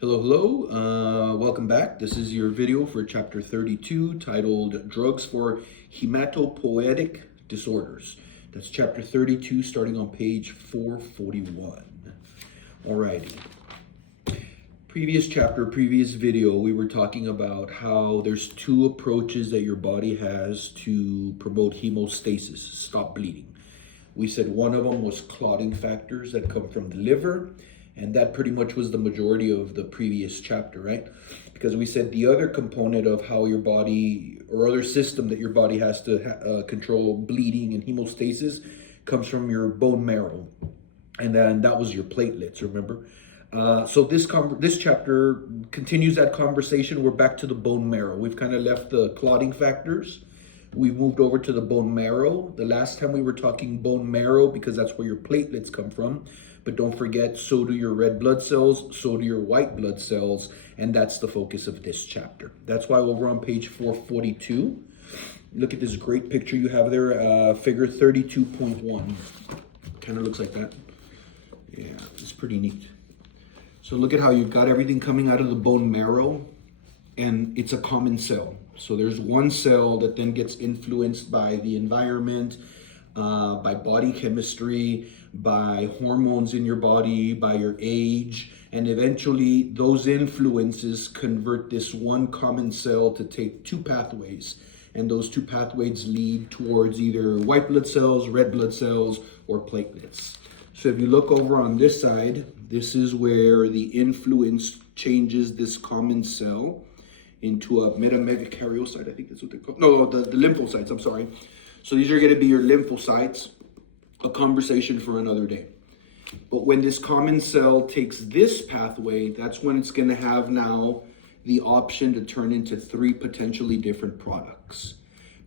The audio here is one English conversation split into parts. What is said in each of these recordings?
Hello. Welcome back. This is your video for chapter 32 titled Drugs for Hematopoietic Disorders. That's chapter 32 starting on page 441. Alrighty. Previous video, we were talking about how there's two approaches that your body has to promote hemostasis, stop bleeding. We said one of them was clotting factors that come from the liver. And that pretty much was the majority of the previous chapter, right? Because we said the other component of how your body or other system that your body has to control bleeding and hemostasis comes from your bone marrow. And then that was your platelets, remember? So this chapter continues that conversation. We're back to the bone marrow. We've kind of left the clotting factors. We've moved over to the bone marrow. The last time we were talking bone marrow because that's where your platelets come from. But don't forget, so do your red blood cells, so do your white blood cells, and that's the focus of this chapter. That's why over on page 442, look at this great picture you have there, figure 32.1. Kind of looks like that. Yeah, it's pretty neat. So look at how you've got everything coming out of the bone marrow, and it's a common cell. So there's one cell that then gets influenced by the environment, by body chemistry, by hormones in your body, by your age, and eventually those influences convert this one common cell to take two pathways, and those two pathways lead towards either white blood cells, red blood cells, or platelets. So if you look over on this side, this is where the influence changes this common cell into a metamegakaryocyte. I think that's what they're called. No, the lymphocytes, I'm sorry. So these are going to be your lymphocytes, a conversation for another day. But when this common cell takes this pathway, that's when it's going to have now the option to turn into three potentially different products.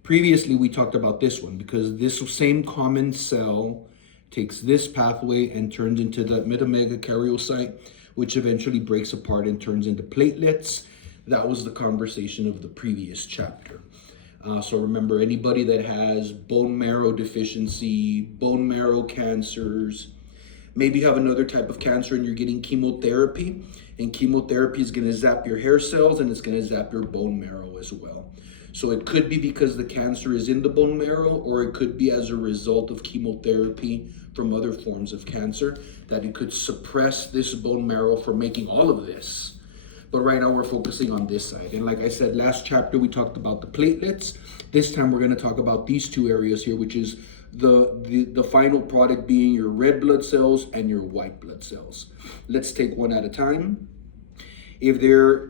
Previously, we talked about this one because this same common cell takes this pathway and turns into the metamegakaryocyte, which eventually breaks apart and turns into platelets. That was the conversation of the previous chapter. So remember, anybody that has bone marrow deficiency, bone marrow cancers, maybe you have another type of cancer and you're getting chemotherapy, and chemotherapy is going to zap your hair cells and it's going to zap your bone marrow as well. So it could be because the cancer is in the bone marrow, or it could be as a result of chemotherapy from other forms of cancer, that it could suppress this bone marrow from making all of this. But right now we're focusing on this side. And like I said, last chapter we talked about the platelets. This time we're going to talk about these two areas here, which is the final product being your red blood cells and your white blood cells. Let's take one at a time.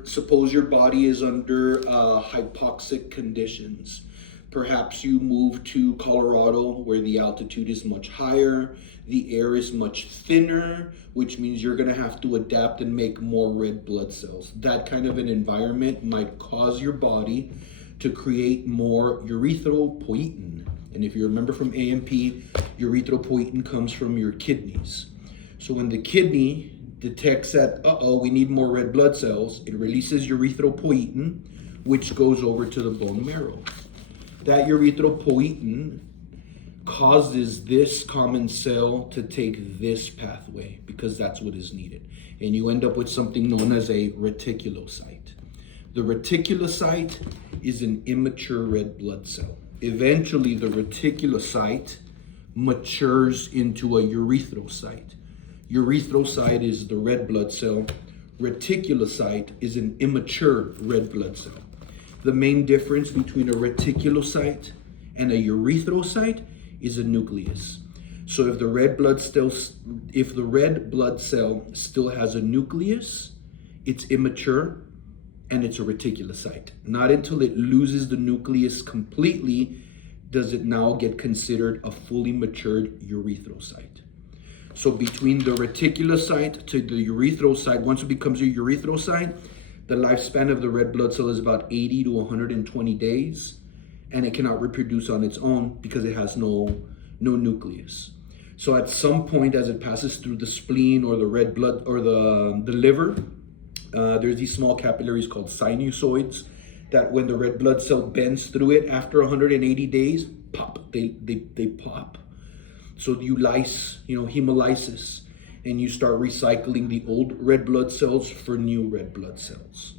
Suppose your body is under hypoxic conditions. Perhaps you move to Colorado where the altitude is much higher, the air is much thinner, which means you're going to have to adapt and make more red blood cells. That kind of an environment might cause your body to create more erythropoietin. And if you remember from A&P, erythropoietin comes from your kidneys. So when the kidney detects that, we need more red blood cells, it releases erythropoietin, which goes over to the bone marrow. That erythropoietin causes this common cell to take this pathway because that's what is needed. And you end up with something known as a reticulocyte. The reticulocyte is an immature red blood cell. Eventually, the reticulocyte matures into a erythrocyte. Erythrocyte is the red blood cell. Reticulocyte is an immature red blood cell. The main difference between a reticulocyte and a erythrocyte is a nucleus. So if the red blood cell still has a nucleus, it's immature and it's a reticulocyte. Not until it loses the nucleus completely does it now get considered a fully matured erythrocyte. So between the reticulocyte to the erythrocyte, once it becomes a erythrocyte, the lifespan of the red blood cell is about 80 to 120 days, and it cannot reproduce on its own because it has no nucleus. So at some point, as it passes through the spleen or the red blood or the liver, there's these small capillaries called sinusoids that when the red blood cell bends through it after 180 days, pop, they pop. So you lyse, hemolysis. and you start recycling the old red blood cells for new red blood cells.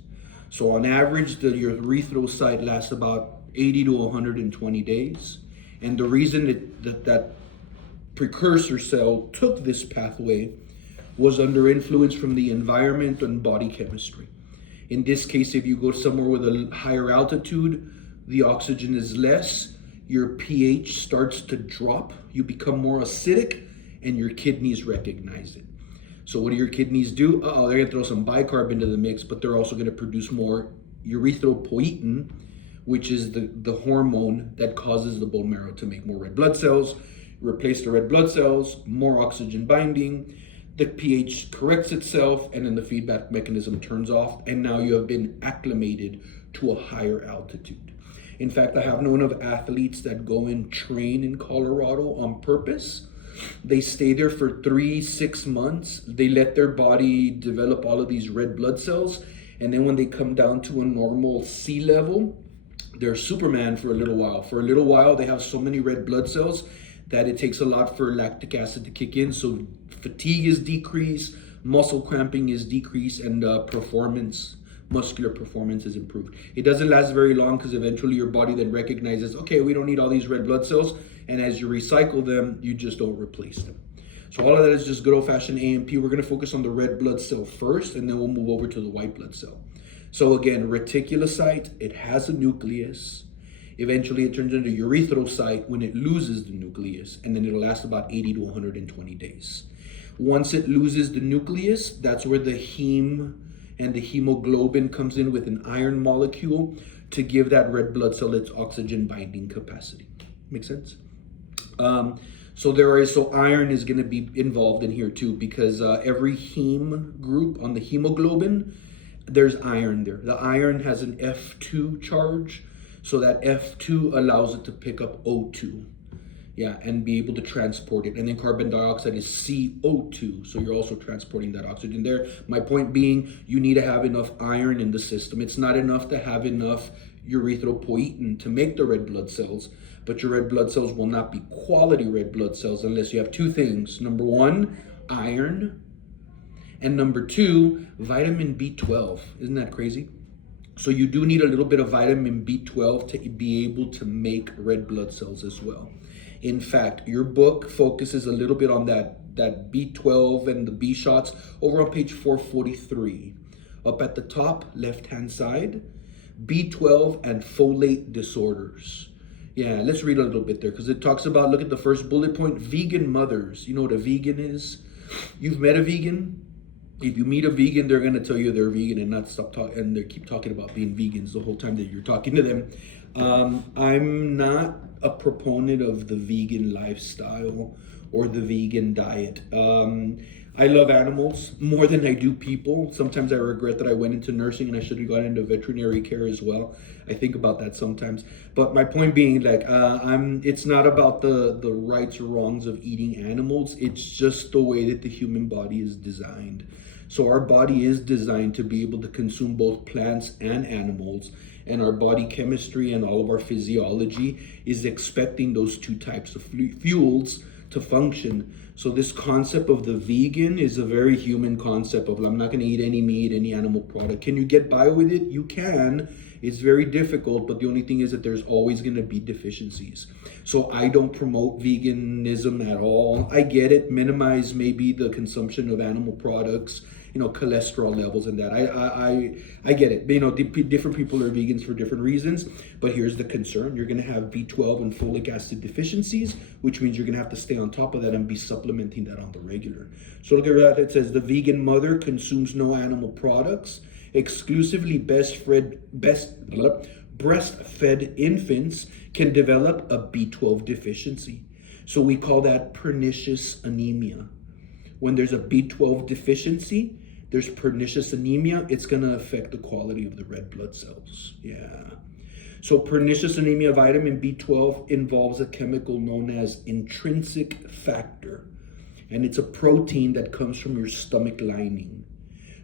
So on average, the erythrocyte lasts about 80 to 120 days. And the reason that precursor cell took this pathway was under influence from the environment and body chemistry. In this case, if you go somewhere with a higher altitude, the oxygen is less, your pH starts to drop, you become more acidic, and your kidneys recognize it. So what do your kidneys do? They're gonna throw some bicarb into the mix, but they're also gonna produce more erythropoietin, which is the hormone that causes the bone marrow to make more red blood cells. Replace the red blood cells, more oxygen binding, the pH corrects itself, and then the feedback mechanism turns off, and now you have been acclimated to a higher altitude. In fact, I have known of athletes that go and train in Colorado on purpose. They stay there for 3-6 months. They let their body develop all of these red blood cells, and then when they come down to a normal sea level, they're Superman for a little while. For a little while, they have so many red blood cells that it takes a lot for lactic acid to kick in. So fatigue is decreased, muscle cramping is decreased, and muscular performance is improved. It doesn't last very long because eventually your body then recognizes, okay, we don't need all these red blood cells. And as you recycle them, you just don't replace them. So all of that is just good old-fashioned A&P. We're going to focus on the red blood cell first, and then we'll move over to the white blood cell. So again, reticulocyte, it has a nucleus. Eventually it turns into erythrocyte when it loses the nucleus, and then it'll last about 80 to 120 days. Once it loses the nucleus, that's where the heme and the hemoglobin comes in with an iron molecule to give that red blood cell its oxygen binding capacity. Make sense? So iron is going to be involved in here too, because every heme group on the hemoglobin, there's iron there. The iron has an F2 charge, so that F2 allows it to pick up O2, and be able to transport it. And then carbon dioxide is CO2, so you're also transporting that oxygen there. My point being, you need to have enough iron in the system. It's not enough to have enough erythropoietin to make the red blood cells, but your red blood cells will not be quality red blood cells unless you have two things. Number one, iron, and number two, vitamin B12. Isn't that crazy? So you do need a little bit of vitamin B12 to be able to make red blood cells as well. In fact, your book focuses a little bit on that B12 and the B shots over on page 443. Up at the top, left-hand side, B12 and folate disorders. Yeah, let's read a little bit there because it talks about, look at the first bullet point, vegan mothers. You know what a vegan is? You've met a vegan? If you meet a vegan, they're going to tell you they're vegan and not stop talking, and they keep talking about being vegans the whole time that you're talking to them. I'm not a proponent of the vegan lifestyle or the vegan diet. I love animals more than I do people. Sometimes I regret that I went into nursing and I should have gone into veterinary care as well. I think about that sometimes. But my point being, like, it's not about the rights or wrongs of eating animals. It's just the way that the human body is designed. So our body is designed to be able to consume both plants and animals, and our body chemistry and all of our physiology is expecting those two types of fuels to function. So this concept of the vegan is a very human concept of, I'm not going to eat any meat, any animal product. Can you get by with it? You can. It's very difficult, but the only thing is that there's always going to be deficiencies. So I don't promote veganism at all. I get it. Minimize maybe the consumption of animal products, cholesterol levels and that. I get it. Different people are vegans for different reasons, but here's the concern. You're going to have B12 and folic acid deficiencies, which means you're going to have to stay on top of that and be supplementing that on the regular. So look at that. It says the vegan mother consumes no animal products, exclusively breastfed infants can develop a B12 deficiency. So we call that pernicious anemia. When there's a B12 deficiency, there's pernicious anemia. It's going to affect the quality of the red blood cells. Yeah. So pernicious anemia, vitamin B12 involves a chemical known as intrinsic factor. And it's a protein that comes from your stomach lining.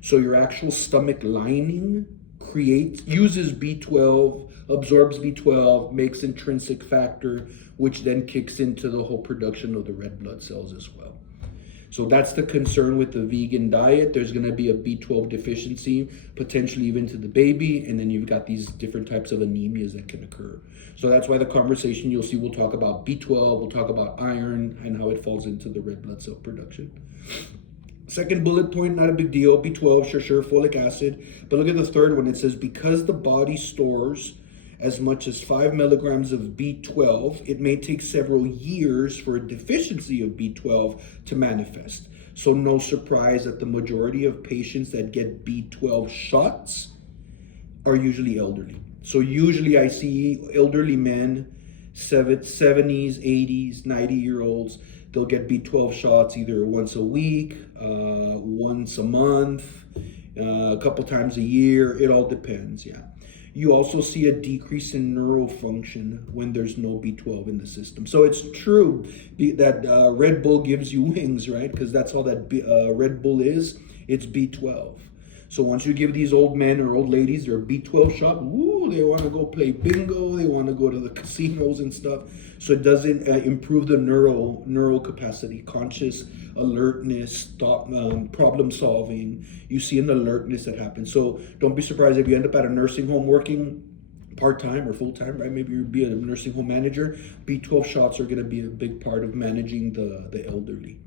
So your actual stomach lining uses B12, absorbs B12, makes intrinsic factor, which then kicks into the whole production of the red blood cells as well. So that's the concern with the vegan diet. There's going to be a B12 deficiency, potentially even to the baby, and then you've got these different types of anemias that can occur. So that's why the conversation you'll see, we'll talk about B12, we'll talk about iron and how it falls into the red blood cell production. Second bullet point, not a big deal. B12, sure, folic acid. But look at the third one. It says, because the body stores as much as 5 milligrams of B12, it may take several years for a deficiency of B12 to manifest. So no surprise that the majority of patients that get B12 shots are usually elderly. So usually I see elderly men, 70s, 80s, 90-year-olds, they'll get B12 shots either once a week, once a month, a couple times a year. It all depends, yeah. You also see a decrease in neural function when there's no B12 in the system. So it's true that Red Bull gives you wings, right? Because that's all that Red Bull is. It's B12. So once you give these old men or old ladies their B12 shot, woo, they want to go play bingo, they want to go to the casinos and stuff. So it doesn't improve the neural capacity, conscious alertness, problem solving. You see an alertness that happens. So don't be surprised if you end up at a nursing home working part-time or full-time, right? Maybe you'll be a nursing home manager. B12 shots are going to be a big part of managing the elderly.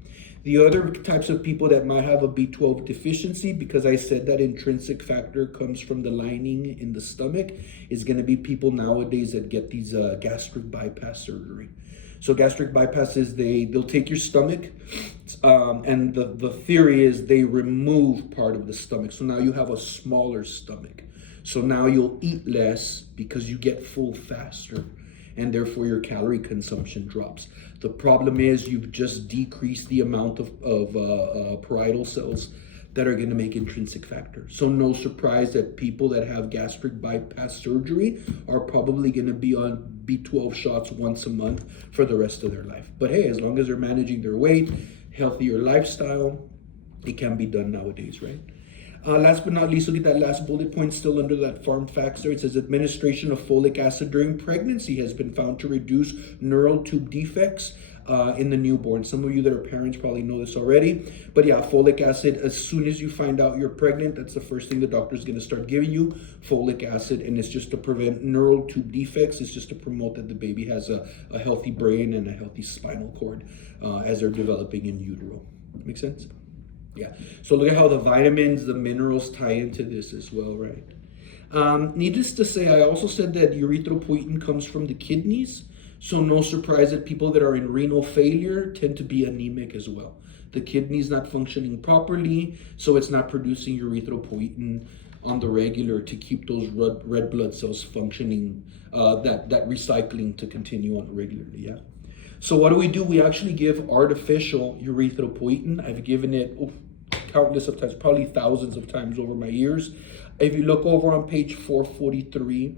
The other types of people that might have a B12 deficiency, because I said that intrinsic factor comes from the lining in the stomach, is going to be people nowadays that get these gastric bypass surgery. So gastric bypass is they'll take your stomach, and the theory is they remove part of the stomach. So now you have a smaller stomach. So now you'll eat less because you get full faster, and therefore your calorie consumption drops. The problem is you've just decreased the amount of parietal cells that are going to make intrinsic factor. So no surprise that people that have gastric bypass surgery are probably going to be on B12 shots once a month for the rest of their life. But hey, as long as they're managing their weight, healthier lifestyle, it can be done nowadays, right? Last but not least, look at that last bullet point still under that Pharm facts there. It says administration of folic acid during pregnancy has been found to reduce neural tube defects in the newborn. Some of you that are parents probably know this already. But yeah, folic acid, as soon as you find out you're pregnant, that's the first thing the doctor is going to start giving you, folic acid. And it's just to prevent neural tube defects. It's just to promote that the baby has a healthy brain and a healthy spinal cord as they're developing in utero. Make sense? Yeah, so look at how the vitamins, the minerals tie into this as well, right? Needless to say, I also said that erythropoietin comes from the kidneys. So no surprise that people that are in renal failure tend to be anemic as well. The kidney's not functioning properly, so it's not producing erythropoietin on the regular to keep those red blood cells functioning, that recycling to continue on regularly, yeah? So what do? We actually give artificial erythropoietin. I've given it countless of times, probably thousands of times over my years. If you look over on page 443,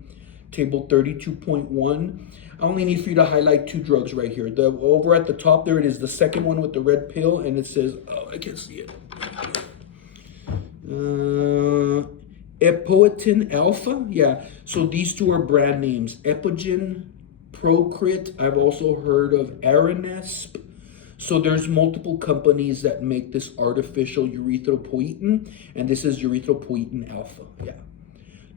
table 32.1, I only need for you to highlight two drugs right here. Over at the top there, it is the second one with the red pill, and it says, oh, I can't see it. Epoetin alpha, yeah. So these two are brand names, Epogen, Procrit. I've also heard of Aranesp. So there's multiple companies that make this artificial erythropoietin, and this is erythropoietin alpha, yeah.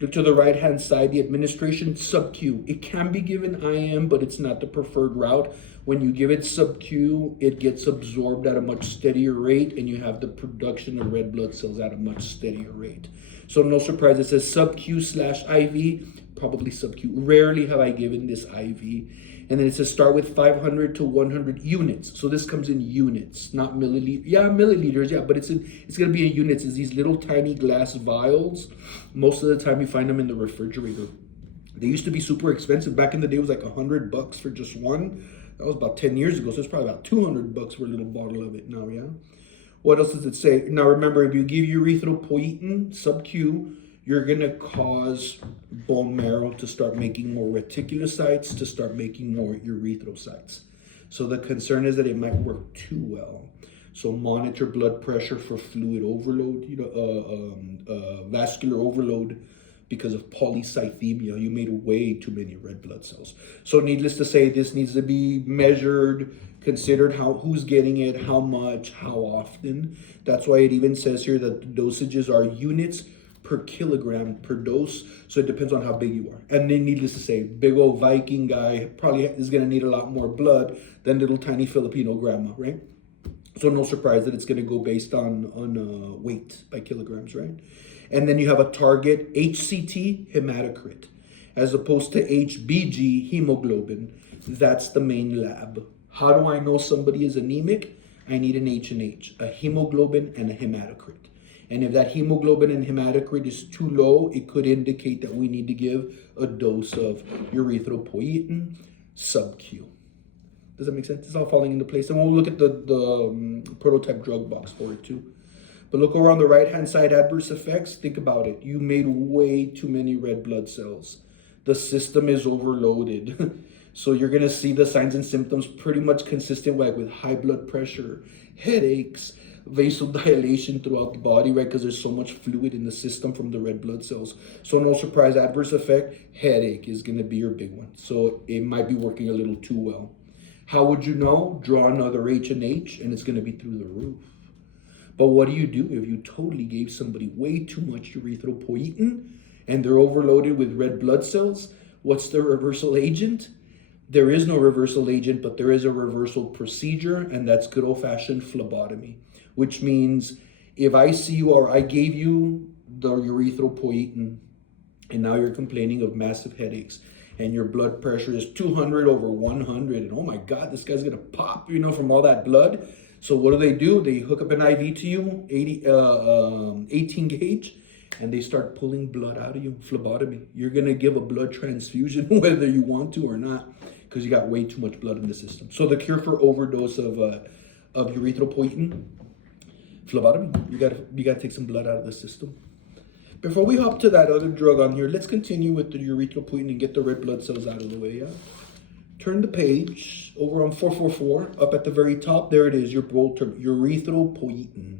Look to the right-hand side, the administration sub-Q. It can be given IM, but it's not the preferred route. When you give it sub-Q, it gets absorbed at a much steadier rate, and you have the production of red blood cells at a much steadier rate. So no surprise, it says sub-Q/IV, probably sub-Q. Rarely have I given this IV. And then it says start with 500 to 100 units. So this comes in units, not milliliters. Yeah, milliliters, yeah, but it's going to be in units. It's these little tiny glass vials. Most of the time you find them in the refrigerator. They used to be super expensive. Back in the day, it was like $100 for just one. That was about 10 years ago. So it's probably about $200 for a little bottle of it now, yeah? What else does it say? Now remember, if you give erythropoietin sub-Q, you're going to cause bone marrow to start making more reticulocytes, to start making more erythrocytes. So the concern is that it might work too well. So monitor blood pressure for fluid overload, vascular overload, because of polycythemia. You made way too many red blood cells. So needless to say, this needs to be measured, considered who's getting it, how much, how often. That's why it even says here that the dosages are units per kilogram per dose. So it depends on how big you are. And then needless to say, big old Viking guy probably is going to need a lot more blood than little tiny Filipino grandma, right? So no surprise that it's going to go based on weight by kilograms, right? And then you have a target HCT hematocrit as opposed to HBG hemoglobin. That's the main lab. How do I know somebody is anemic? I need an H&H, a hemoglobin and a hematocrit. And if that hemoglobin and hematocrit is too low, it could indicate that we need to give a dose of erythropoietin sub-Q. Does that make sense? It's all falling into place. And we'll look at the prototype drug box for it too. But look over on the right-hand side, adverse effects. Think about it. You made way too many red blood cells. The system is overloaded. So you're going to see the signs and symptoms pretty much consistent with high blood pressure, headaches, vasodilation throughout the body, right? Because there's so much fluid in the system from the red blood cells. So no surprise, adverse effect, headache is going to be your big one. So it might be working a little too well. How would you know? Draw another H&H and it's going to be through the roof. But what do you do if you totally gave somebody way too much erythropoietin and they're overloaded with red blood cells? What's the reversal agent? There is no reversal agent, but there is a reversal procedure, and that's good old-fashioned phlebotomy, which means if I see you or I gave you the erythropoietin and now you're complaining of massive headaches and your blood pressure is 200 over 100 and oh my God, this guy's gonna pop, from all that blood. So what do? They hook up an IV to you, 18 gauge, and they start pulling blood out of you, phlebotomy. You're gonna give a blood transfusion whether you want to or not, because you got way too much blood in the system. So the cure for overdose of erythropoietin, phlebotomy. You gotta take some blood out of the system. Before we hop to that other drug on here, let's continue with the erythropoietin and get the red blood cells out of the way. Yeah. Turn the page over on 444, up at the very top. There it is, your bold term, erythropoietin.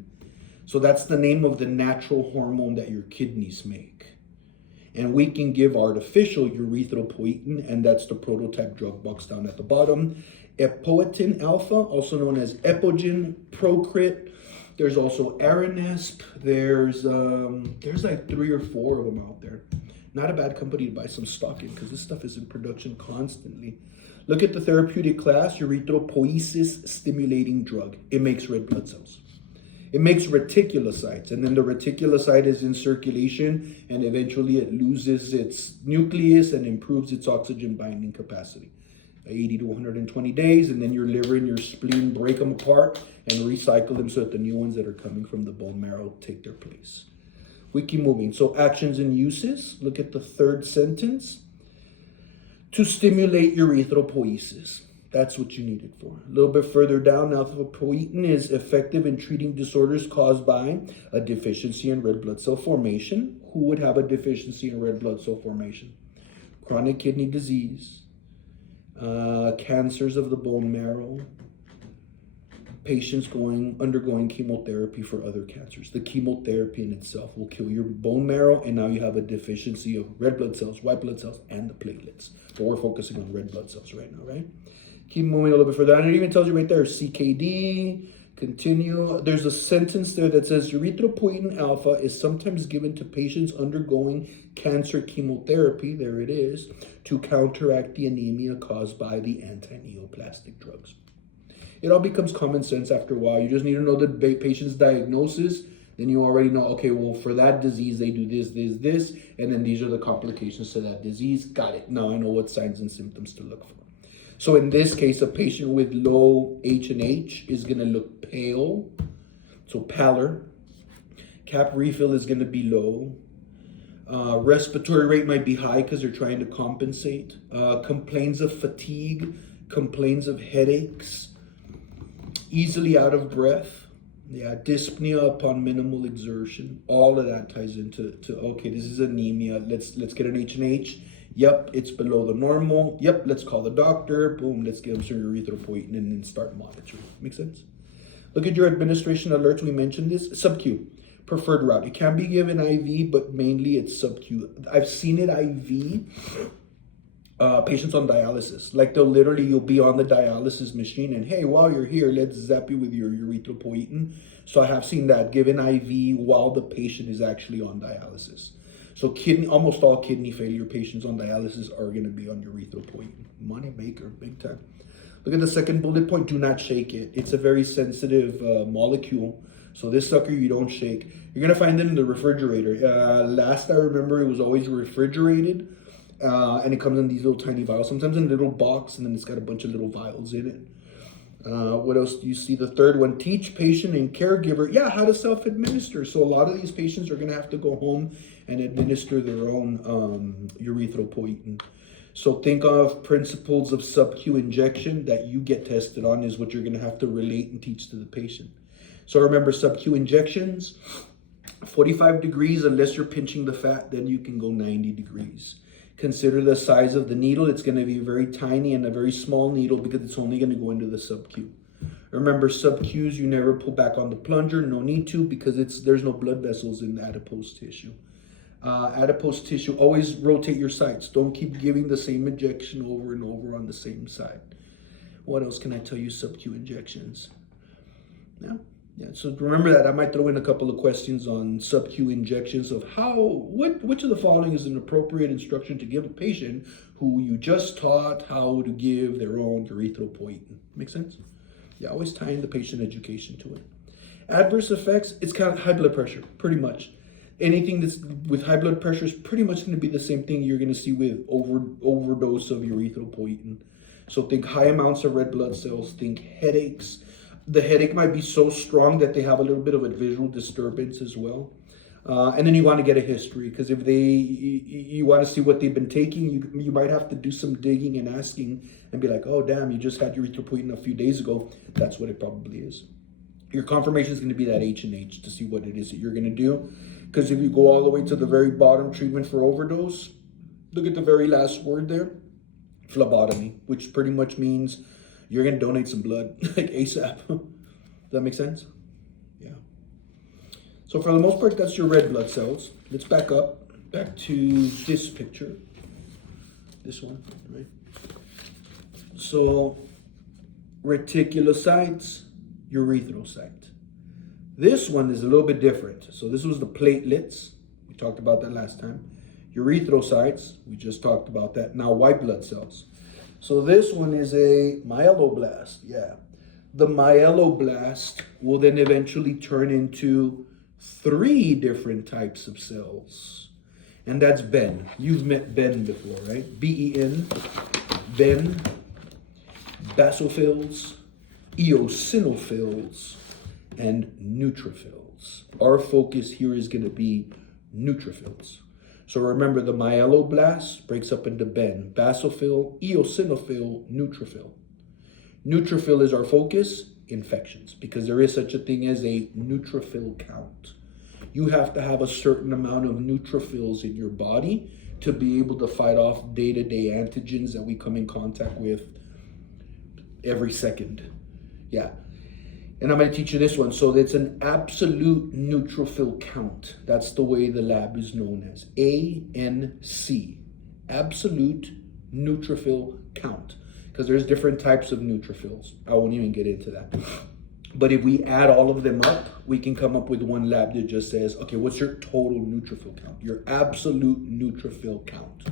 So that's the name of the natural hormone that your kidneys make. And we can give artificial erythropoietin, and that's the prototype drug box down at the bottom. Epoetin alpha, also known as Epogen, Procrit. There's also Aranesp. There's like 3 or 4 of them out there. Not a bad company to buy some stock in because this stuff is in production constantly. Look at the therapeutic class, erythropoiesis stimulating drug. It makes red blood cells. It makes reticulocytes, and then the reticulocyte is in circulation, and eventually it loses its nucleus and improves its oxygen binding capacity. 80 to 120 days, and then your liver and your spleen break them apart and recycle them so that the new ones that are coming from the bone marrow take their place. We keep moving. So actions and uses. Look at the third sentence. To stimulate erythropoiesis. That's what you need it for. A little bit further down, erythropoietin is effective in treating disorders caused by a deficiency in red blood cell formation. Who would have a deficiency in red blood cell formation? Chronic kidney disease, cancers of the bone marrow, patients undergoing chemotherapy for other cancers. The chemotherapy in itself will kill your bone marrow, and now you have a deficiency of red blood cells, white blood cells, and the platelets. But we're focusing on red blood cells right now, right? Keep moving a little bit further. And it even tells you right there, CKD, continue. There's a sentence there that says erythropoietin alpha is sometimes given to patients undergoing cancer chemotherapy, there it is, to counteract the anemia caused by the anti-neoplastic drugs. It all becomes common sense after a while. You just need to know the patient's diagnosis. Then you already know, okay, well, for that disease, they do this, and then these are the complications to that disease. Got it. Now I know what signs and symptoms to look for. So in this case, a patient with low H&H is going to look pale, so pallor. Cap refill is going to be low. Respiratory rate might be high because they're trying to compensate. Complains of fatigue, complains of headaches, easily out of breath. Yeah, dyspnea upon minimal exertion. All of that ties into okay, this is anemia. Let's get an H&H. Yep, it's below the normal. Yep, let's call the doctor. Boom, let's give them some erythropoietin and then start monitoring. Make sense? Look at your administration alerts. We mentioned this. Sub-Q. preferred route. It can be given IV, but mainly it's sub-Q. I've seen it IV, patients on dialysis. Like you'll be on the dialysis machine and hey, while you're here, let's zap you with your erythropoietin. So I have seen that given IV while the patient is actually on dialysis. So almost all kidney failure patients on dialysis are gonna be on erythropoietin. Money maker, big time. Look at the second bullet point, do not shake it. It's a very sensitive molecule. So this sucker you don't shake. You're gonna find it in the refrigerator. Last I remember, it was always refrigerated. And it comes in these little tiny vials, sometimes in a little box, and then it's got a bunch of little vials in it. What else do you see? The third one, teach patient and caregiver, how to self-administer. So a lot of these patients are gonna have to go home and administer their own erythropoietin. So think of principles of sub-Q injection that you get tested on is what you're gonna have to relate and teach to the patient. So remember, sub-Q injections, 45 degrees, unless you're pinching the fat, then you can go 90 degrees. Consider the size of the needle. It's going to be very tiny and a very small needle because it's only going to go into the sub-Q. Remember, sub-Qs, you never pull back on the plunger. No need to, because there's no blood vessels in the adipose tissue. Adipose tissue, always rotate your sites. Don't keep giving the same injection over and over on the same side. What else can I tell you? Sub-Q injections. Yeah, so remember that. I might throw in a couple of questions on sub-Q injections of which of the following is an appropriate instruction to give a patient who you just taught how to give their own erythropoietin. Make sense? Yeah, always tying the patient education to it. Adverse effects, it's kind of high blood pressure, pretty much. Anything that's with high blood pressure is pretty much going to be the same thing you're going to see with overdose of erythropoietin. So think high amounts of red blood cells, think headaches. The headache might be so strong that they have a little bit of a visual disturbance as well. And then you want to get a history, because if you want to see what they've been taking, you might have to do some digging and asking and be like, oh, damn, you just had erythropoietin a few days ago. That's what it probably is. Your confirmation is going to be that H&H to see what it is that you're going to do. Because if you go all the way to the very bottom, treatment for overdose, look at the very last word there, phlebotomy, which pretty much means you're going to donate some blood, like ASAP. Does that make sense? Yeah. So for the most part, that's your red blood cells. Let's back to this picture. This one, right? So reticulocytes, erythrocyte. This one is a little bit different. So this was the platelets. We talked about that last time. Erythrocytes, we just talked about that. Now white blood cells. So this one is a myeloblast, The myeloblast will then eventually turn into 3 different types of cells. And that's Ben. You've met Ben before, right? B-E-N, Ben, basophils, eosinophils, and neutrophils. Our focus here is going to be neutrophils. So remember, the myeloblast breaks up into Ben, basophil, eosinophil, neutrophil. Neutrophil is our focus, infections, because there is such a thing as a neutrophil count. You have to have a certain amount of neutrophils in your body to be able to fight off day-to-day antigens that we come in contact with every second. And I'm going to teach you this one. So it's an absolute neutrophil count. That's the way the lab is known as. ANC. Absolute neutrophil count. Because there's different types of neutrophils. I won't even get into that. But if we add all of them up, we can come up with one lab that just says, okay, what's your total neutrophil count? Your absolute neutrophil count.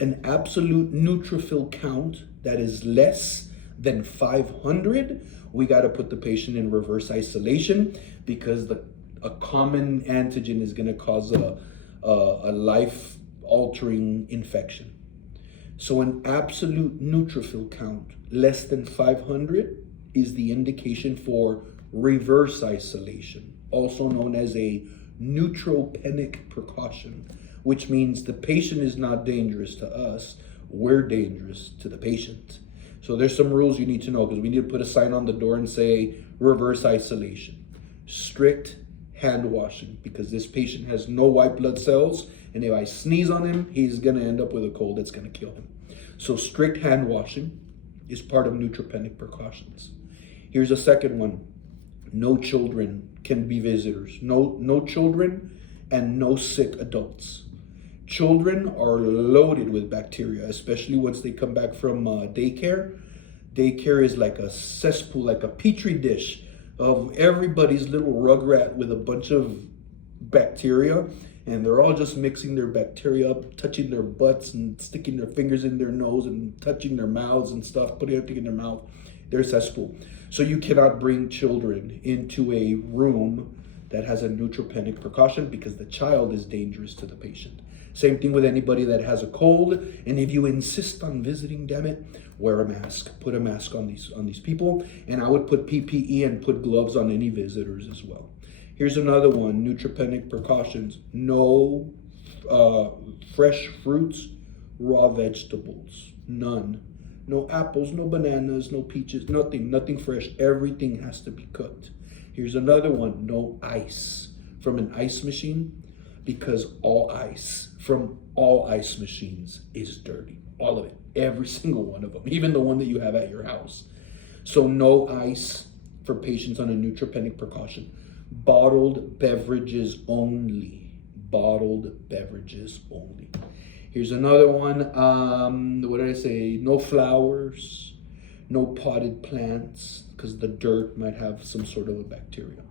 An absolute neutrophil count that is less than 500, we got to put the patient in reverse isolation, because a common antigen is going to cause a life-altering infection. So an absolute neutrophil count less than 500 is the indication for reverse isolation, also known as a neutropenic precaution, which means the patient is not dangerous to us, we're dangerous to the patient. So there's some rules you need to know, because we need to put a sign on the door and say reverse isolation. Strict hand washing, because this patient has no white blood cells, and if I sneeze on him, he's going to end up with a cold that's going to kill him. So strict hand washing is part of neutropenic precautions. Here's a second one. No children can be visitors. No children and no sick adults. Children are loaded with bacteria, especially once they come back from daycare. Daycare is like a cesspool, like a petri dish of everybody's little rugrat with a bunch of bacteria, and they're all just mixing their bacteria up, touching their butts and sticking their fingers in their nose and touching their mouths and stuff, putting everything in their mouth. They're cesspool. So you cannot bring children into a room that has a neutropenic precaution because the child is dangerous to the patient. Same thing with anybody that has a cold, and if you insist on visiting, damn it, wear a mask. Put a mask on these people, and I would put PPE and put gloves on any visitors as well. Here's another one, neutropenic precautions. No fresh fruits, raw vegetables, none. No apples, no bananas, no peaches, nothing fresh. Everything has to be cooked. Here's another one, no ice from an ice machine, because all ice from all ice machines is dirty. All of it, every single one of them, even the one that you have at your house. So no ice for patients on a neutropenic precaution. Bottled beverages only. Bottled beverages only. Here's another one. What did I say? No flowers, no potted plants, because the dirt might have some sort of a bacteria.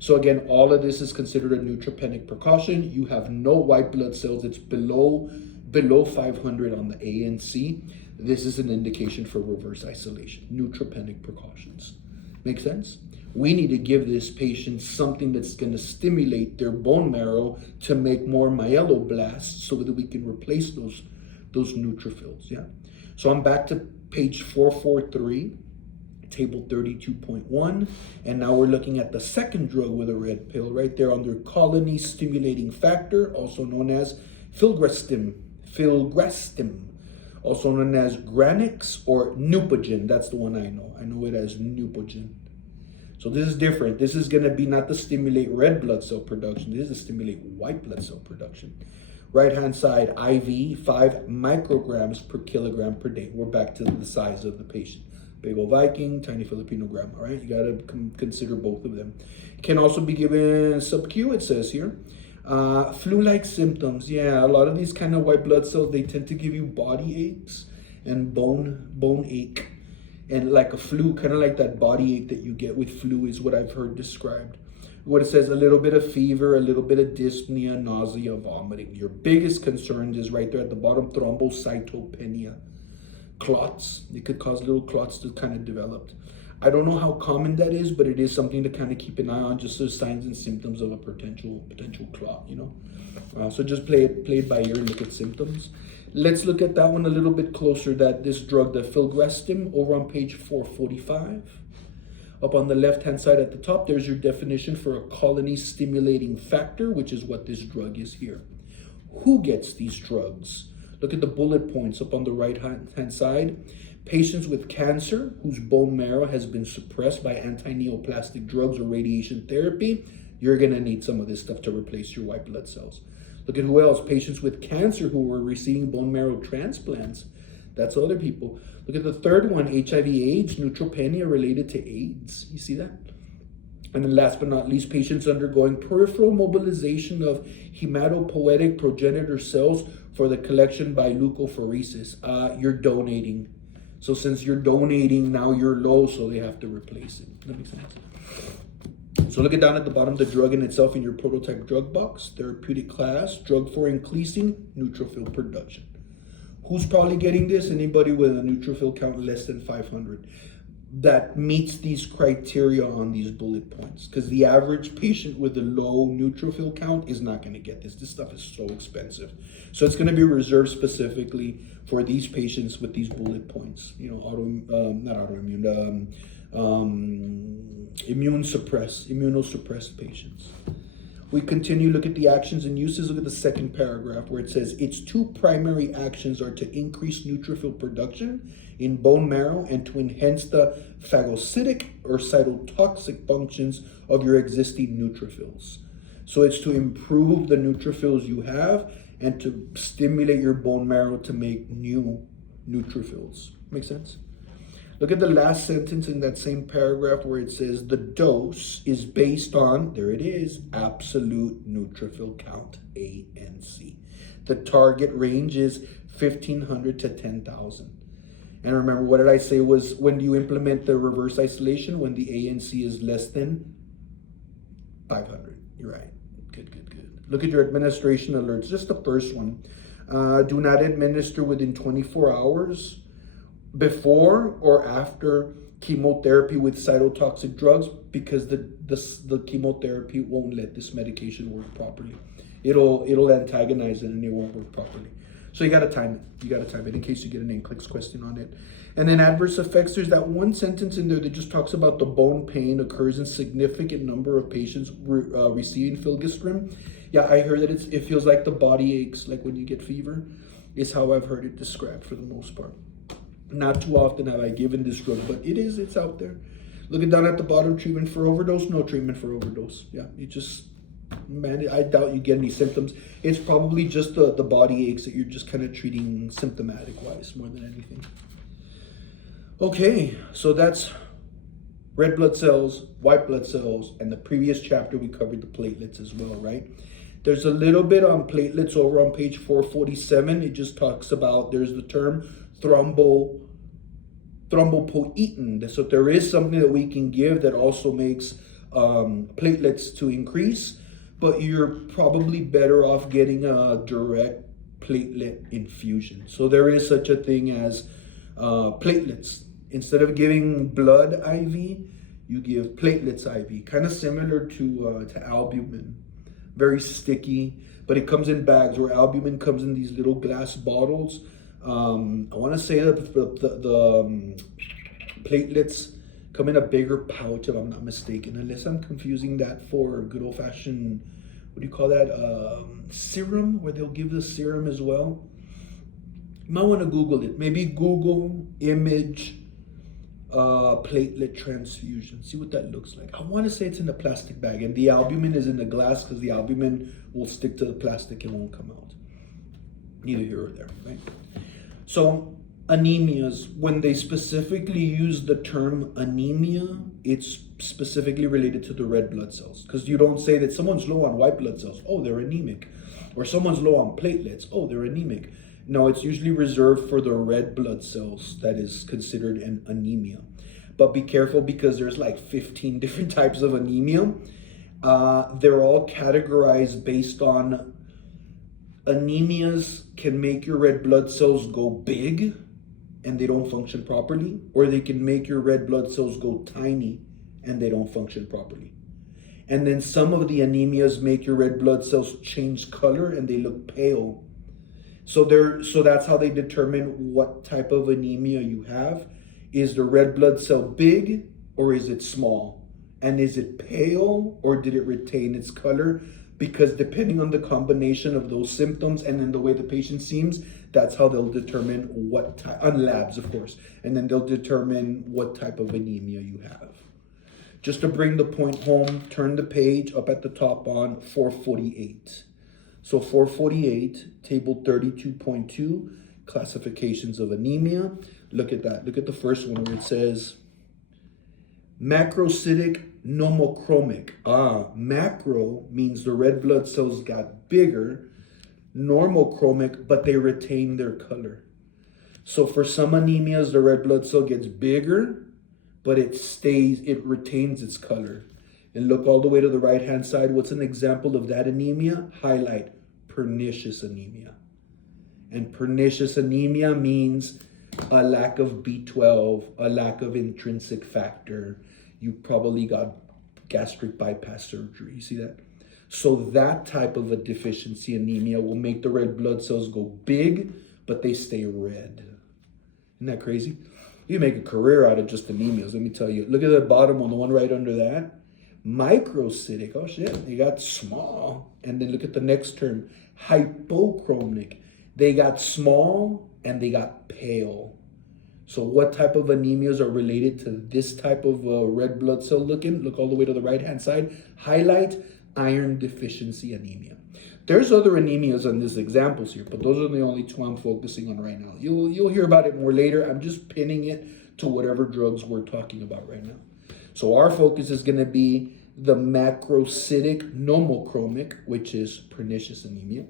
So again, all of this is considered a neutropenic precaution. You have no white blood cells. It's below 500 on the ANC. This is an indication for reverse isolation. Neutropenic precautions. Make sense? We need to give this patient something that's going to stimulate their bone marrow to make more myeloblasts so that we can replace those neutrophils. Yeah. So I'm back to page 443. Table 32.1, and now we're looking at the second drug with a red pill right there under colony stimulating factor, also known as filgrastim, also known as Granix or Neupogen. That's the one I know it as Neupogen. So this is different. This is going to be not to stimulate red blood cell production. This is to stimulate white blood cell production. Right hand side, IV, 5 micrograms per kilogram per day. We're back to the size of the patient. Big old Viking, tiny Filipino grandma, right? You got to consider both of them. It can also be given sub-Q, it says here. Flu-like symptoms. Yeah, a lot of these kind of white blood cells, they tend to give you body aches and bone ache. And like a flu, kind of like that body ache that you get with flu is what I've heard described. What it says, a little bit of fever, a little bit of dyspnea, nausea, vomiting. Your biggest concern is right there at the bottom, thrombocytopenia. Clots. It could cause little clots to kind of develop. I don't know how common that is, but it is something to kind of keep an eye on, just as signs and symptoms of a potential clot, you know. So just play it by ear and look at symptoms. Let's look at that one a little bit closer, this drug, the filgrastim, over on page 445. Up on the left-hand side at the top, there's your definition for a colony stimulating factor, which is what this drug is here. Who gets these drugs? Look at the bullet points up on the right-hand side. Patients with cancer whose bone marrow has been suppressed by anti-neoplastic drugs or radiation therapy, you're going to need some of this stuff to replace your white blood cells. Look at who else. Patients with cancer who were receiving bone marrow transplants. That's other people. Look at the third one, HIV/AIDS, neutropenia related to AIDS. You see that? And then last but not least, patients undergoing peripheral mobilization of hematopoietic progenitor cells for the collection by leukapheresis. You're donating. So since you're donating, now you're low, so they have to replace it. That makes sense? So look at down at the bottom, the drug in itself in your prototype drug box. Therapeutic class, drug for increasing neutrophil production. Who's probably getting this? Anybody with a neutrophil count less than 500. That meets these criteria on these bullet points, because the average patient with a low neutrophil count is not going to get this. This stuff is so expensive. So it's going to be reserved specifically for these patients with these bullet points. You know, immunosuppressed patients. We continue, look at the actions and uses. Look at the second paragraph where it says its two primary actions are to increase neutrophil production in bone marrow and to enhance the phagocytic or cytotoxic functions of your existing neutrophils. So it's to improve the neutrophils you have and to stimulate your bone marrow to make new neutrophils. Make sense? Look at the last sentence in that same paragraph where it says the dose is based on, there it is, absolute neutrophil count, ANC. The target range is 1,500 to 10,000. And remember, what did I say was when you implement the reverse isolation, when the ANC is less than 500. You're right. Good, good, good. Look at your administration alerts. Just the first one. Do not administer within 24 hours before or after chemotherapy with cytotoxic drugs, because the chemotherapy won't let this medication work properly. It'll antagonize it and it won't work properly. So you gotta time it. You gotta time it in case you get an NCLEX question on it. And then adverse effects, there's that one sentence in there that just talks about the bone pain occurs in significant number of patients receiving filgrastim. Yeah, I heard that it feels like the body aches, like when you get fever, is how I've heard it described for the most part. Not too often have I given this drug, but it's out there. Looking down at the bottom, treatment for overdose, no treatment for overdose. Yeah, you just, man, I doubt you get any symptoms. It's probably just the body aches that you're just kind of treating symptomatic-wise more than anything. Okay, so that's red blood cells, white blood cells, and the previous chapter we covered the platelets as well, right? There's a little bit on platelets over on page 447. It just talks about, there's the term thrombopoietin. So there is something that we can give that also makes platelets to increase, but you're probably better off getting a direct platelet infusion. So there is such a thing as platelets. Instead of giving blood IV, you give platelets IV, kind of similar to albumin. Very sticky, but it comes in bags, where albumin comes in these little glass bottles. I want to say that the platelets come in a bigger pouch, if I'm not mistaken, unless I'm confusing that for good old-fashioned, what do you call that, serum, where they'll give the serum as well. You might want to Google it. Maybe Google image platelet transfusion. See what that looks like. I want to say it's in a plastic bag, and the albumin is in the glass because the albumin will stick to the plastic and won't come out. Neither here or there, right? So anemias, when they specifically use the term anemia, it's specifically related to the red blood cells, because you don't say that someone's low on white blood cells, oh, they're anemic, or someone's low on platelets, oh, they're anemic. No, it's usually reserved for the red blood cells that is considered an anemia. But be careful, because there's like 15 different types of anemia. They're all categorized based on, anemias can make your red blood cells go big and they don't function properly, or they can make your red blood cells go tiny and they don't function properly. And then some of the anemias make your red blood cells change color and they look pale. So that's how they determine what type of anemia you have. Is the red blood cell big or is it small? And is it pale or did it retain its color? Because depending on the combination of those symptoms and then the way the patient seems, that's how they'll determine what type, on labs of course, and then they'll determine what type of anemia you have. Just to bring the point home, turn the page up at the top on 448. So 448, table 32.2, classifications of anemia. Look at that. Look at the first one where it says macrocytic pneumochromic. Macro means the red blood cells got bigger. Normochromic, but they retain their color. So for some anemias, the red blood cell gets bigger, but it retains its color. And look all the way to the right-hand side. What's an example of that anemia? Highlight pernicious anemia. And pernicious anemia means a lack of B12, a lack of intrinsic factor. You probably got gastric bypass surgery. You see that? So that type of a deficiency anemia will make the red blood cells go big, but they stay red. Isn't that crazy? You make a career out of just anemias, let me tell you. Look at the bottom one, the one right under that. Microcytic, oh shit, they got small. And then look at the next term, hypochromic. They got small and they got pale. So what type of anemias are related to this type of red blood cell looking? Look all the way to the right-hand side. Highlight iron deficiency anemia. There's other anemias on these examples here, but those are the only two I'm focusing on right now. You'll hear about it more later. I'm just pinning it to whatever drugs we're talking about right now. So our focus is going to be the macrocytic nomochromic, which is pernicious anemia.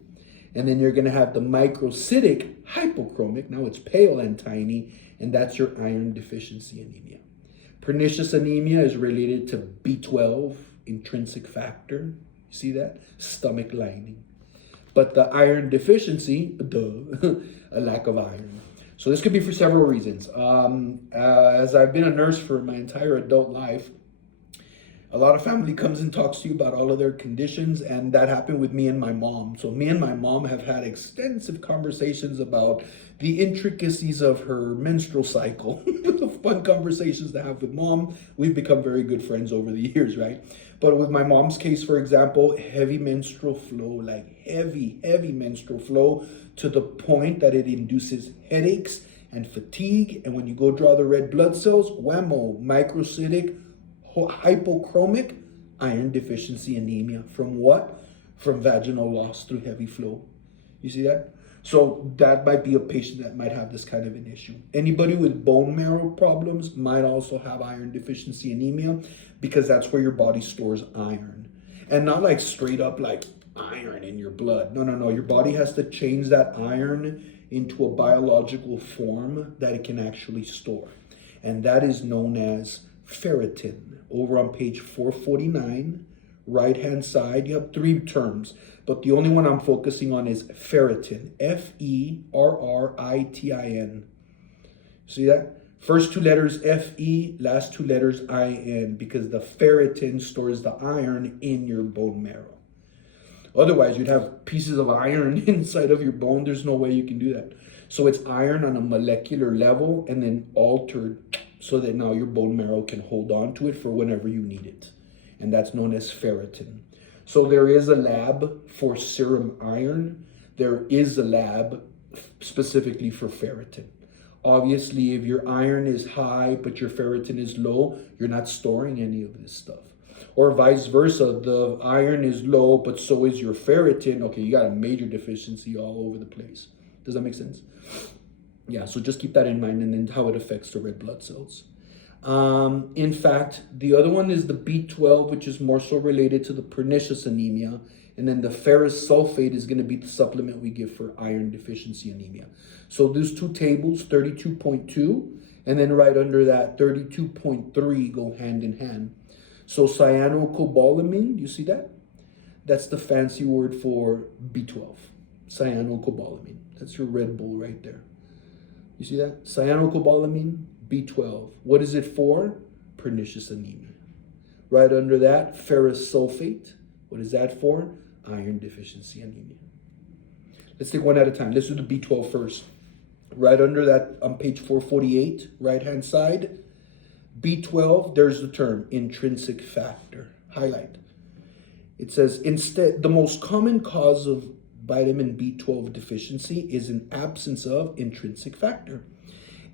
And then you're going to have the microcytic hypochromic. Now it's pale and tiny, and that's your iron deficiency anemia. Pernicious anemia is related to B12, intrinsic factor. You see that? Stomach lining. But the iron deficiency, a lack of iron. So this could be for several reasons. As I've been a nurse for my entire adult life, a lot of family comes and talks to you about all of their conditions, and that happened with me and my mom. So me and my mom have had extensive conversations about the intricacies of her menstrual cycle. Fun conversations to have with mom. We've become very good friends over the years, right? But with my mom's case, for example, heavy menstrual flow, like heavy menstrual flow to the point that it induces headaches and fatigue. And when you go draw the red blood cells, whammo, microcytic hypochromic iron deficiency anemia. From what? From vaginal loss through heavy flow. You see that? So that might be a patient that might have this kind of an issue. Anybody with bone marrow problems might also have iron deficiency anemia, because that's where your body stores iron. And not like straight up like iron in your blood. No. Your body has to change that iron into a biological form that it can actually store. And that is known as ferritin. Over on page 449, right-hand side, you have three terms, but the only one I'm focusing on is ferritin, Ferritin. See that? First two letters Fe, last two letters In, because the ferritin stores the iron in your bone marrow. Otherwise, you'd have pieces of iron inside of your bone. There's no way you can do that. So it's iron on a molecular level and then altered so that now your bone marrow can hold on to it for whenever you need it. And that's known as ferritin. So there is a lab for serum iron. There is a lab specifically for ferritin. Obviously, if your iron is high but your ferritin is low, you're not storing any of this stuff. Or vice versa, the iron is low but so is your ferritin. Okay, you got a major deficiency all over the place. Does that make sense? Yeah, so just keep that in mind, and then how it affects the red blood cells. In fact, the other one is the B12, which is more so related to the pernicious anemia. And then the ferrous sulfate is going to be the supplement we give for iron deficiency anemia. So those two tables, 32.2, and then right under that, 32.3 go hand in hand. So cyanocobalamin, you see that? That's the fancy word for B12, cyanocobalamin. That's your Red Bull right there. You see that? Cyanocobalamin, B12. What is it for? Pernicious anemia. Right under that, ferrous sulfate. What is that for? Iron deficiency anemia. Let's take one at a time. Let's do the B12 first. Right under that, on page 448, right-hand side, B12, there's the term, intrinsic factor. Highlight. It says, instead, the most common cause of vitamin B12 deficiency is an absence of intrinsic factor,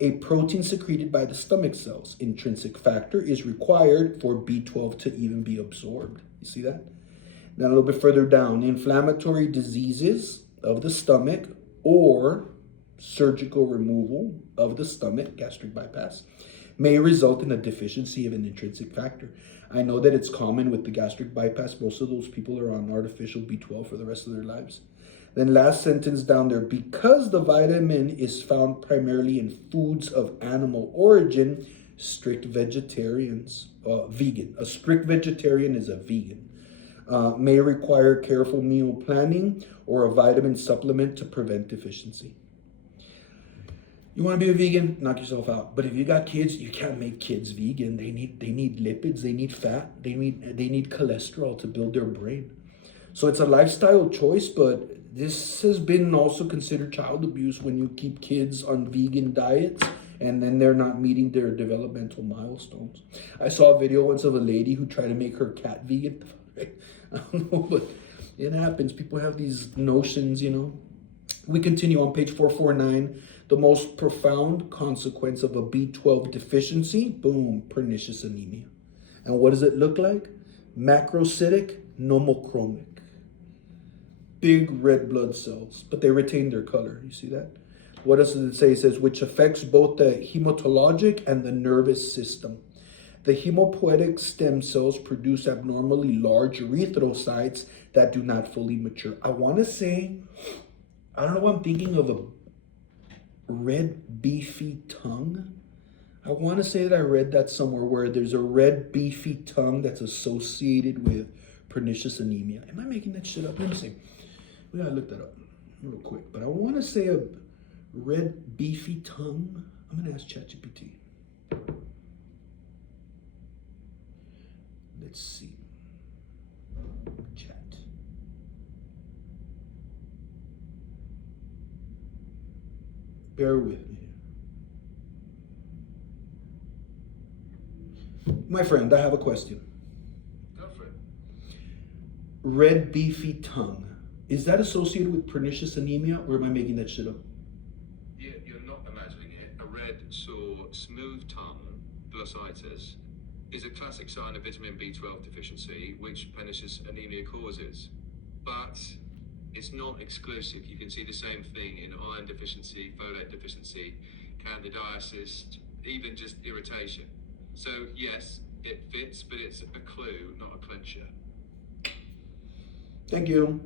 a protein secreted by the stomach cells. Intrinsic factor is required for B12 to even be absorbed. You see that? Then a little bit further down, inflammatory diseases of the stomach or surgical removal of the stomach, gastric bypass, may result in a deficiency of an intrinsic factor. I know that it's common with the gastric bypass. Most of those people are on artificial B12 for the rest of their lives. Then last sentence down there, because the vitamin is found primarily in foods of animal origin, strict vegetarians, vegan. A strict vegetarian is a vegan. May require careful meal planning or a vitamin supplement to prevent deficiency. You want to be a vegan? Knock yourself out. But if you got kids, you can't make kids vegan. They need lipids, they need fat, they need cholesterol to build their brain. So it's a lifestyle choice, but this has been also considered child abuse when you keep kids on vegan diets and then they're not meeting their developmental milestones. I saw a video once of a lady who tried to make her cat vegan. I don't know, but it happens. People have these notions, you know. We continue on page 449. The most profound consequence of a B12 deficiency, boom, pernicious anemia. And what does it look like? Macrocytic nomochromic. Big red blood cells, but they retain their color. You see that? What does it say? It says, which affects both the hematologic and the nervous system. The hematopoietic stem cells produce abnormally large erythrocytes that do not fully mature. I want to say, I don't know why I'm thinking of a red beefy tongue. I want to say that I read that somewhere where there's a red beefy tongue that's associated with pernicious anemia. Am I making that shit up? Let me see. We gotta look that up real quick. But I want to say a red beefy tongue. I'm gonna ask ChatGPT. Let's see. Chat. Bear with me. My friend, I have a question. Go for it. Red beefy tongue. Is that associated with pernicious anemia, or am I making that shit up? You're not imagining it. A red, sore, smooth tongue, glossitis, is a classic sign of vitamin B12 deficiency, which pernicious anemia causes. But it's not exclusive. You can see the same thing in iron deficiency, folate deficiency, candidiasis, even just irritation. So yes, it fits, but it's a clue, not a clincher. Thank you.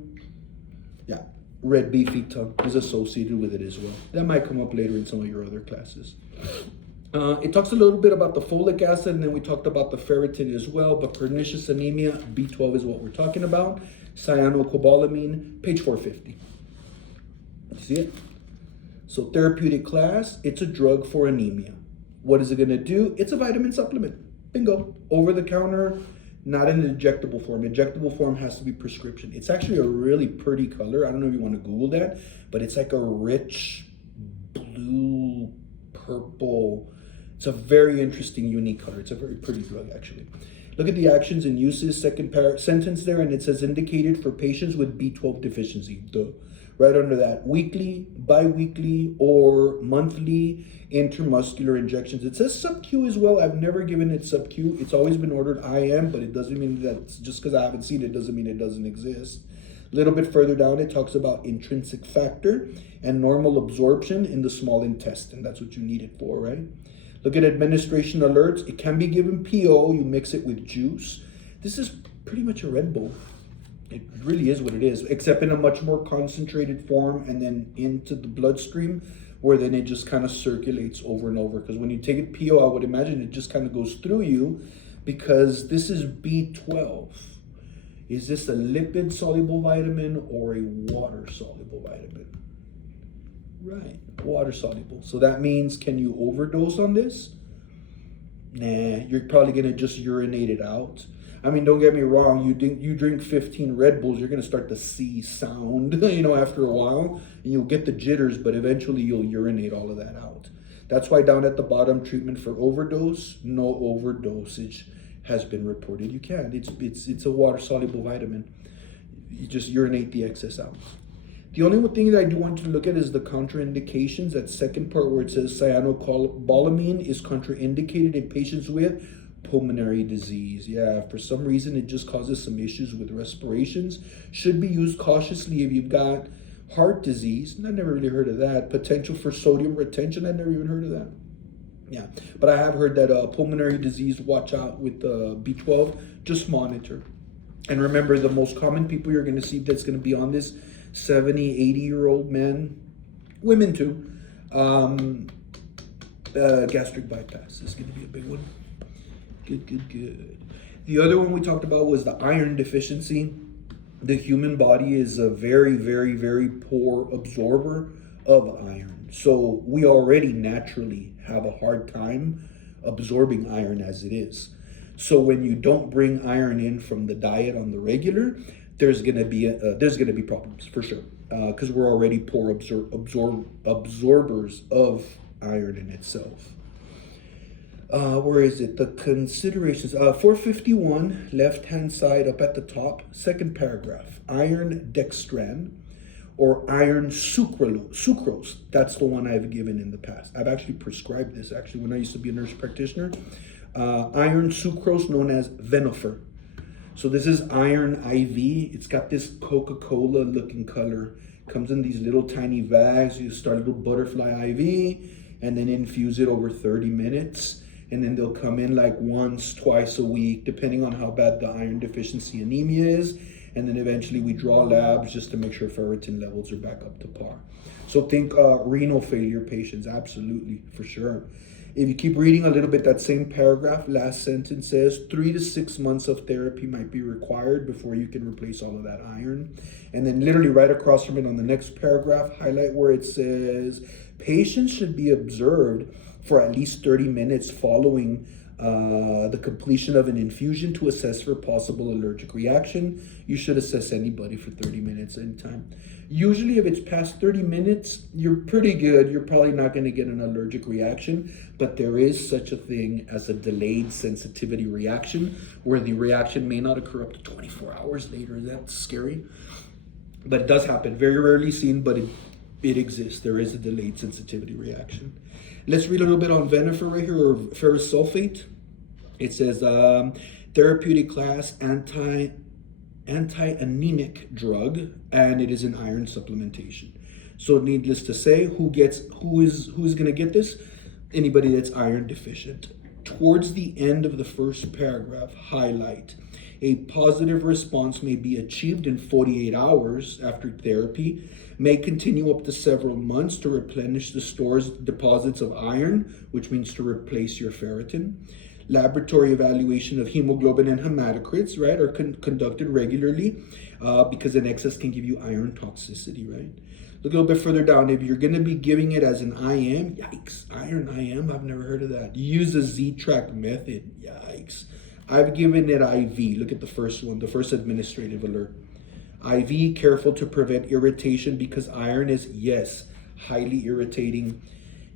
Yeah, red beefy tongue is associated with it as well. That might come up later in some of your other classes. It talks a little bit about the folic acid, and then we talked about the ferritin as well, but pernicious anemia, B12 is what we're talking about. Cyanocobalamin, page 450. See it? So therapeutic class, it's a drug for anemia. What is it going to do? It's a vitamin supplement. Bingo. Over the counter, not in an injectable form. Injectable form has to be prescription. It's actually a really pretty color. I don't know if you want to Google that, but it's like a rich blue, purple. It's a very interesting, unique color. It's a very pretty drug, actually. Look at the actions and uses, second sentence there, and it says indicated for patients with B12 deficiency. Duh. Right under that, weekly, bi-weekly, or monthly intramuscular injections. It says sub-Q as well. I've never given it sub-Q. It's always been ordered IM, but it doesn't mean that just because I haven't seen it doesn't mean it doesn't exist. A little bit further down, it talks about intrinsic factor and normal absorption in the small intestine. That's what you need it for, right? Look at administration alerts. It can be given PO. You mix it with juice. This is pretty much a Red Bull. It really is what it is, except in a much more concentrated form and then into the bloodstream, where then it just kind of circulates over and over. Because when you take it PO, I would imagine it just kind of goes through you, because this is B12. Is this a lipid-soluble vitamin or a water-soluble vitamin? Right, water-soluble. So that means, can you overdose on this? Nah, you're probably going to just urinate it out. I mean, don't get me wrong, you drink 15 Red Bulls, you're going to start to see sound, after a while, and you'll get the jitters, but eventually you'll urinate all of that out. That's why down at the bottom, treatment for overdose, no overdosage has been reported. You can. It's a water-soluble vitamin. You just urinate the excess out. The only thing that I do want you to look at is the contraindications. That second part where it says cyanocobalamin is contraindicated in patients with pulmonary disease. Yeah, for some reason it just causes some issues with respirations. Should be used cautiously if you've got heart disease. I never really heard of that. Potential for sodium retention. I never even heard of that. Yeah, but I have heard that pulmonary disease, watch out with B12. Just monitor. And remember, the most common people you're going to see that's going to be on this, 70, 80-year-old men, women too. Gastric bypass is going to be a big one. Good. The other one we talked about was the iron deficiency. The human body is a very, very, very poor absorber of iron. So we already naturally have a hard time absorbing iron as it is. So when you don't bring iron in from the diet on the regular, there's gonna be problems for sure, because we're already poor absorbers of iron in itself. Where is it? The considerations. 451, left-hand side up at the top, second paragraph. Iron dextran or iron sucrose. That's the one I've given in the past. I've actually prescribed this, when I used to be a nurse practitioner. Iron sucrose, known as Venofer. So this is iron IV. It's got this Coca-Cola looking color. Comes in these little tiny bags. You start a little butterfly IV and then infuse it over 30 minutes. And then they'll come in like once, twice a week, depending on how bad the iron deficiency anemia is. And then eventually we draw labs just to make sure ferritin levels are back up to par. So think renal failure patients, absolutely, for sure. If you keep reading a little bit, that same paragraph, last sentence says 3 to 6 months of therapy might be required before you can replace all of that iron. And then literally right across from it on the next paragraph, highlight where it says patients should be observed for at least 30 minutes following the completion of an infusion to assess for possible allergic reaction. You should assess anybody for 30 minutes anytime. Usually if it's past 30 minutes, you're pretty good. You're probably not going to get an allergic reaction, but there is such a thing as a delayed sensitivity reaction where the reaction may not occur up to 24 hours later. That's scary, but it does happen. Very rarely seen, but it exists. There is a delayed sensitivity reaction. Let's read a little bit on Venofer right here, or ferrous sulfate. It says therapeutic class anti-anemic drug, and it is an iron supplementation. So needless to say, who is going to get this? Anybody that's iron deficient. Towards the end of the first paragraph, highlight a positive response may be achieved in 48 hours after therapy, may continue up to several months to replenish the store's deposits of iron, which means to replace your ferritin. Laboratory evaluation of hemoglobin and hematocrits, right, are conducted regularly because an excess can give you iron toxicity, right? Look a little bit further down. If you're going to be giving it as an IM, yikes, iron IM, I've never heard of that. Use the Z-Track method, yikes. I've given it IV. Look at the first one, the first administrative alert. IV, careful to prevent irritation because iron is, yes, highly irritating.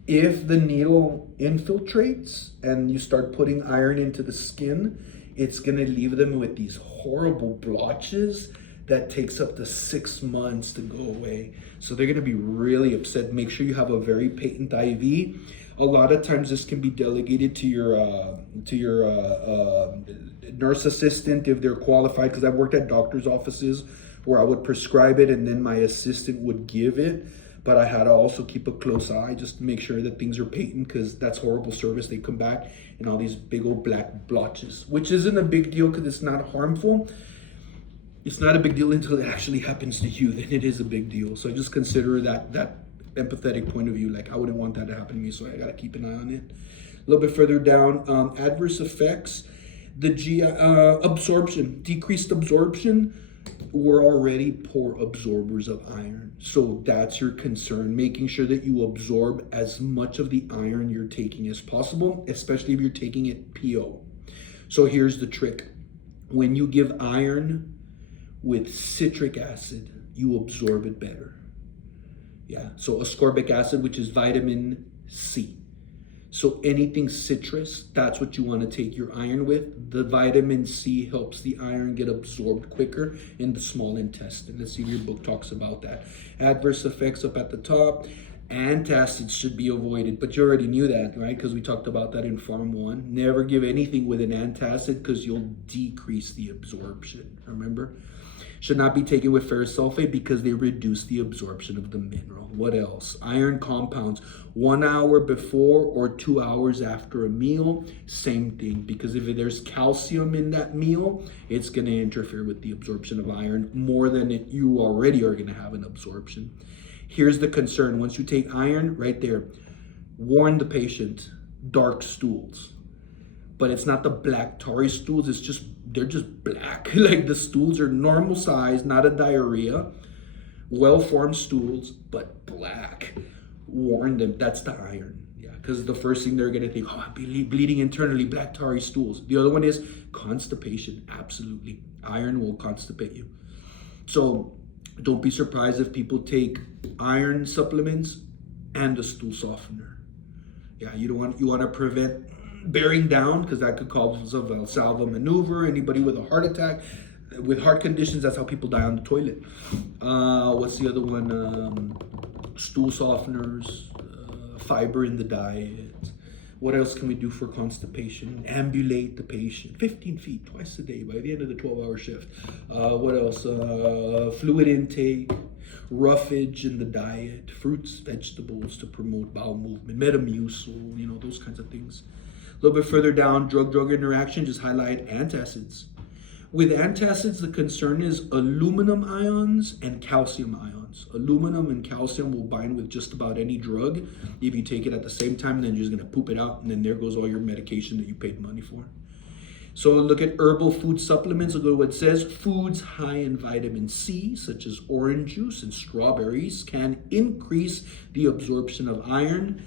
If the needle infiltrates and you start putting iron into the skin, it's going to leave them with these horrible blotches that takes up to 6 months to go away. So they're going to be really upset. Make sure you have a very patent IV. A lot of times this can be delegated to your nurse assistant if they're qualified, because I've worked at doctor's offices where I would prescribe it and then my assistant would give it. But I had to also keep a close eye just to make sure that things are patent, because that's horrible service. They come back in all these big old black blotches, which isn't a big deal because it's not harmful. It's not a big deal until it actually happens to you. Then it is a big deal. So just consider that empathetic point of view. Like, I wouldn't want that to happen to me, so I got to keep an eye on it. A little bit further down, adverse effects, the GI absorption, decreased absorption. We're already poor absorbers of iron. So that's your concern, making sure that you absorb as much of the iron you're taking as possible, especially if you're taking it PO. So here's the trick. When you give iron with citric acid, you absorb it better. Yeah, so ascorbic acid, which is vitamin C. So anything citrus, that's what you want to take your iron with. The vitamin C helps the iron get absorbed quicker in the small intestine. Let's see if your book talks about that. Adverse effects up at the top. Antacids should be avoided, but you already knew that, right? Because we talked about that in Pharm 1. Never give anything with an antacid because you'll decrease the absorption, remember? Should not be taken with ferrous sulfate because they reduce the absorption of the mineral. What else? Iron compounds, 1 hour before or 2 hours after a meal, same thing, because if there's calcium in that meal, it's going to interfere with the absorption of iron more than you already are going to have an absorption. Here's the concern. Once you take iron, right there, warn the patient, dark stools. But it's not the black tarry stools, they're just black. Like the stools are normal size, not a diarrhea. Well-formed stools, but black. Warn them, that's the iron. Yeah, because the first thing they're gonna think, oh, I'm bleeding internally, black tarry stools. The other one is constipation, absolutely. Iron will constipate you. So don't be surprised if people take iron supplements and a stool softener. Yeah, you want to prevent bearing down, because that could cause a Valsalva maneuver. Anybody with a heart attack, with heart conditions, that's how people die on the toilet. What's the other one? Stool softeners, fiber in the diet. What else can we do for constipation? Ambulate the patient 15 feet twice a day by the end of the 12-hour shift. What else? Fluid intake, roughage in the diet, fruits, vegetables to promote bowel movement, Metamucil, those kinds of things. A little bit further down, drug-drug interaction, just highlight antacids. With antacids, the concern is aluminum ions and calcium ions. Aluminum and calcium will bind with just about any drug. If you take it at the same time, then you're just going to poop it out, and then there goes all your medication that you paid money for. So look at herbal food supplements. Look at what it says. Foods high in vitamin C, such as orange juice and strawberries, can increase the absorption of iron.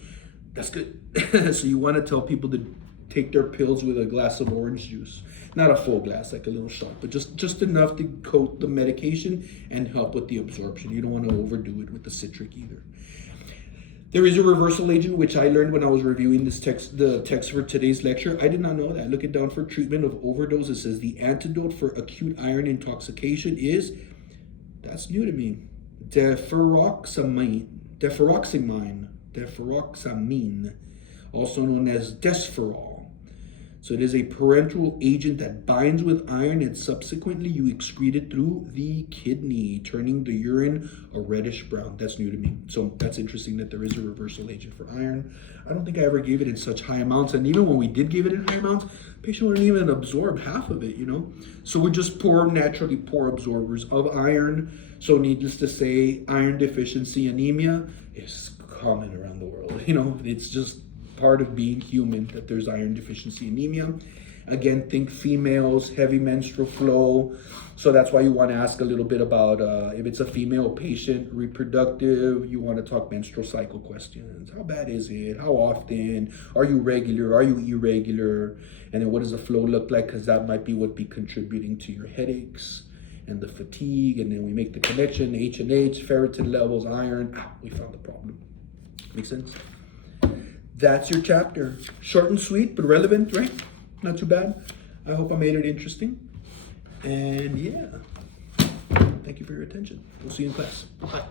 That's good. So you want to tell people to take their pills with a glass of orange juice. Not a full glass, like a little shot, but just enough to coat the medication and help with the absorption. You don't want to overdo it with the citric either. There is a reversal agent, which I learned when I was reviewing the text for today's lecture. I did not know that. Look it down for treatment of overdose. It says the antidote for acute iron intoxication is, that's new to me, deferoxamine, also known as desferol. So it is a parenteral agent that binds with iron, and subsequently you excrete it through the kidney, turning the urine a reddish brown. That's new to me. So that's interesting that there is a reversal agent for iron. I don't think I ever gave it in such high amounts. And even when we did give it in high amounts, the patient wouldn't even absorb half of it, So we're just naturally poor absorbers of iron. So needless to say, iron deficiency anemia is common around the world. It's just part of being human that there's iron deficiency anemia. Again, think females, heavy menstrual flow. So that's why you want to ask a little bit about if it's a female patient, reproductive, you want to talk menstrual cycle questions. How bad is it? How often? Are you regular? Are you irregular? And then what does the flow look like? Because that might be what be contributing to your headaches and the fatigue. And then we make the connection, H&H, ferritin levels, iron. We found the problem. Make sense? That's your chapter. Short and sweet, but relevant, right? Not too bad. I hope I made it interesting. And yeah, thank you for your attention. We'll see you in class. Bye.